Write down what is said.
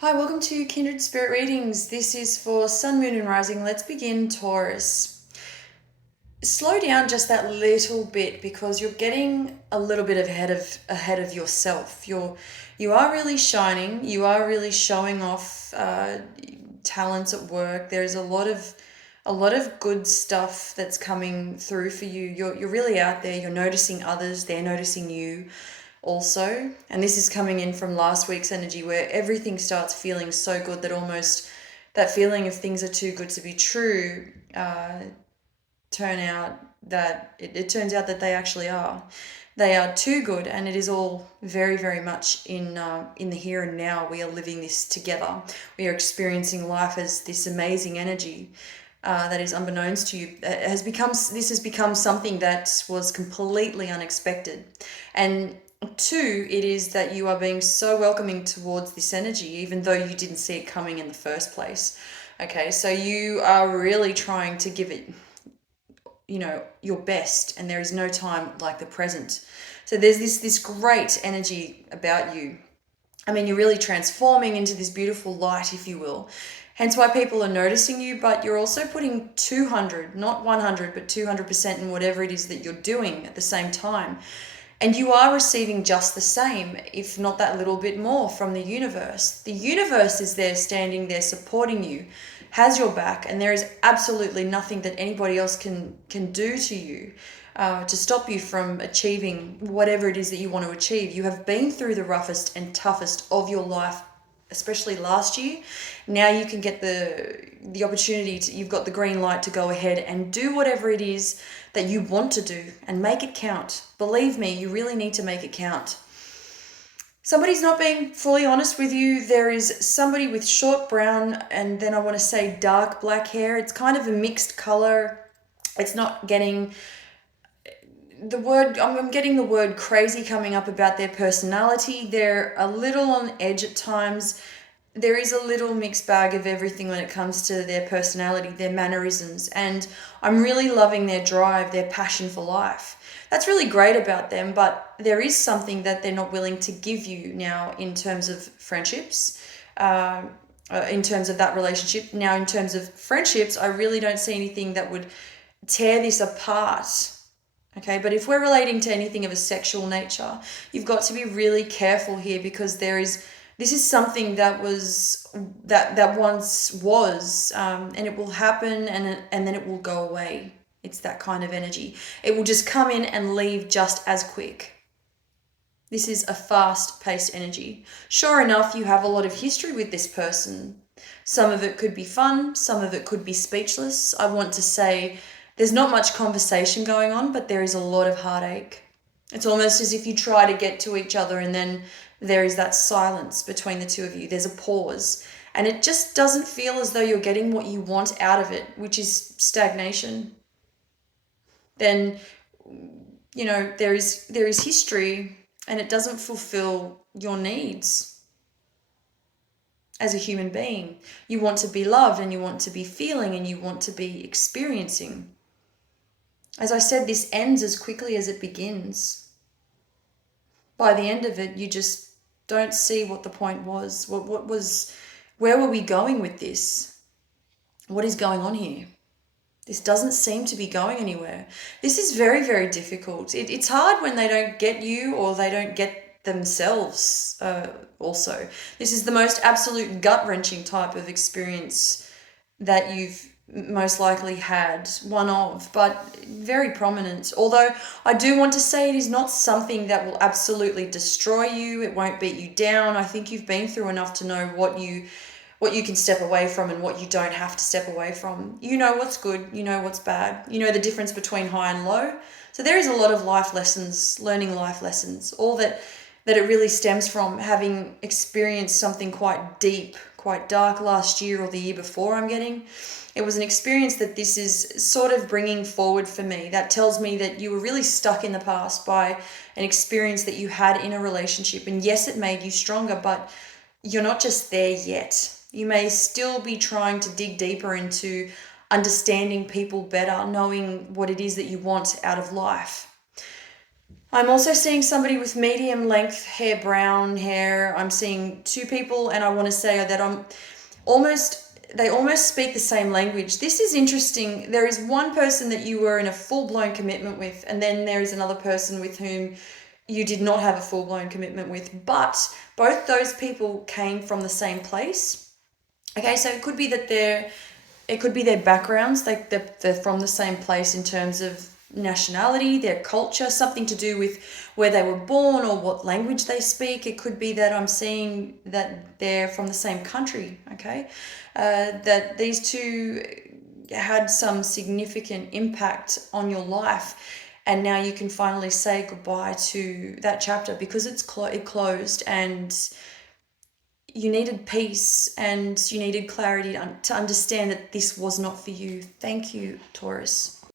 Hi, welcome to Kindred Spirit Readings. This is for Sun, Moon, and Rising. Let's begin, Taurus. Slow down just that little bit because you're getting a little bit ahead of yourself. You are really shining. You are really showing off talents at work. There's a lot of good stuff that's coming through for you. You're really out there. You're noticing others. They're noticing you also. And this is coming in from last week's energy where everything starts feeling so good that almost that feeling of things are too good to be true turn out that it turns out that they actually are. They are too good, and it is all very, very much in the here and now. We are living this together. We are experiencing life as this amazing energy that is unbeknownst to you. This has become something that was completely unexpected, and two, it is that you are being so welcoming towards this energy, even though you didn't see it coming in the first place. Okay, so you are really trying to give it your best, and there is no time like the present. So there's this great energy about you. I mean, you're really transforming into this beautiful light, if you will. Hence why people are noticing you, but you're also putting 200, not 100, but 200% in whatever it is that you're doing at the same time. And you are receiving just the same, if not that little bit more, from the universe. The universe is there, standing there, supporting you, has your back, and there is absolutely nothing that anybody else can do to you to stop you from achieving whatever it is that you want to achieve. You have been through the roughest and toughest of your life, especially last year. Now you can get the opportunity you've got the green light to go ahead and do whatever it is that you want to do and make it count. Believe me, you really need to make it count. Somebody's not being fully honest with you. There is somebody with short brown and then I want to say dark black hair. It's kind of a mixed color. It's not getting the word, I'm getting the word crazy coming up about their personality. They're a little on edge at times. There is a little mixed bag of everything when it comes to their personality, their mannerisms, and I'm really loving their drive, their passion for life. That's really great about them, but there is something that they're not willing to give you now in terms of friendships, in terms of that relationship. Now, in terms of friendships, I really don't see anything that would tear this apart. Okay, but if we're relating to anything of a sexual nature, you've got to be really careful here because this is something that once was, and it will happen, and then it will go away. It's that kind of energy. It will just come in and leave just as quick. This is a fast-paced energy. Sure enough, you have a lot of history with this person. Some of it could be fun, some of it could be speechless. I want to say there's not much conversation going on, but there is a lot of heartache. It's almost as if you try to get to each other and then there is that silence between the two of you. There's a pause. And it just doesn't feel as though you're getting what you want out of it, which is stagnation. Then, there is history and it doesn't fulfill your needs as a human being. You want to be loved and you want to be feeling and you want to be experiencing. As I said, this ends as quickly as it begins. By the end of it, you just don't see what the point was. Where were we going with this? What is going on here? This doesn't seem to be going anywhere. This is very, very difficult. It's hard when they don't get you or they don't get themselves also. This is the most absolute gut-wrenching type of experience that you've most likely had one of, but very prominent. Although I do want to say it is not something that will absolutely destroy you. It won't beat you down. I think you've been through enough to know what you can step away from and what you don't have to step away from. You know what's good, you know what's bad, you know the difference between high and low. So there is a lot of life lessons, learning life lessons, all that it really stems from having experienced something quite deep, quite dark last year or the year before. It was an experience that this is sort of bringing forward for me. That tells me that you were really stuck in the past by an experience that you had in a relationship. And yes, it made you stronger, but you're not just there yet. You may still be trying to dig deeper into understanding people better, knowing what it is that you want out of life. I'm also seeing somebody with medium length hair, brown hair. I'm seeing two people, and I want to say that they almost speak the same language. This is interesting. There is one person that you were in a full blown commitment with, and then there is another person with whom you did not have a full blown commitment with, but both those people came from the same place. Okay, so it could be that it could be their backgrounds, they're from the same place in terms of nationality, their culture, something to do with where they were born or what language they speak. It could be that I'm seeing that they're from the same country, okay? That these two had some significant impact on your life, and now you can finally say goodbye to that chapter because it closed, and you needed peace and you needed clarity to understand that this was not for you. Thank you, Taurus.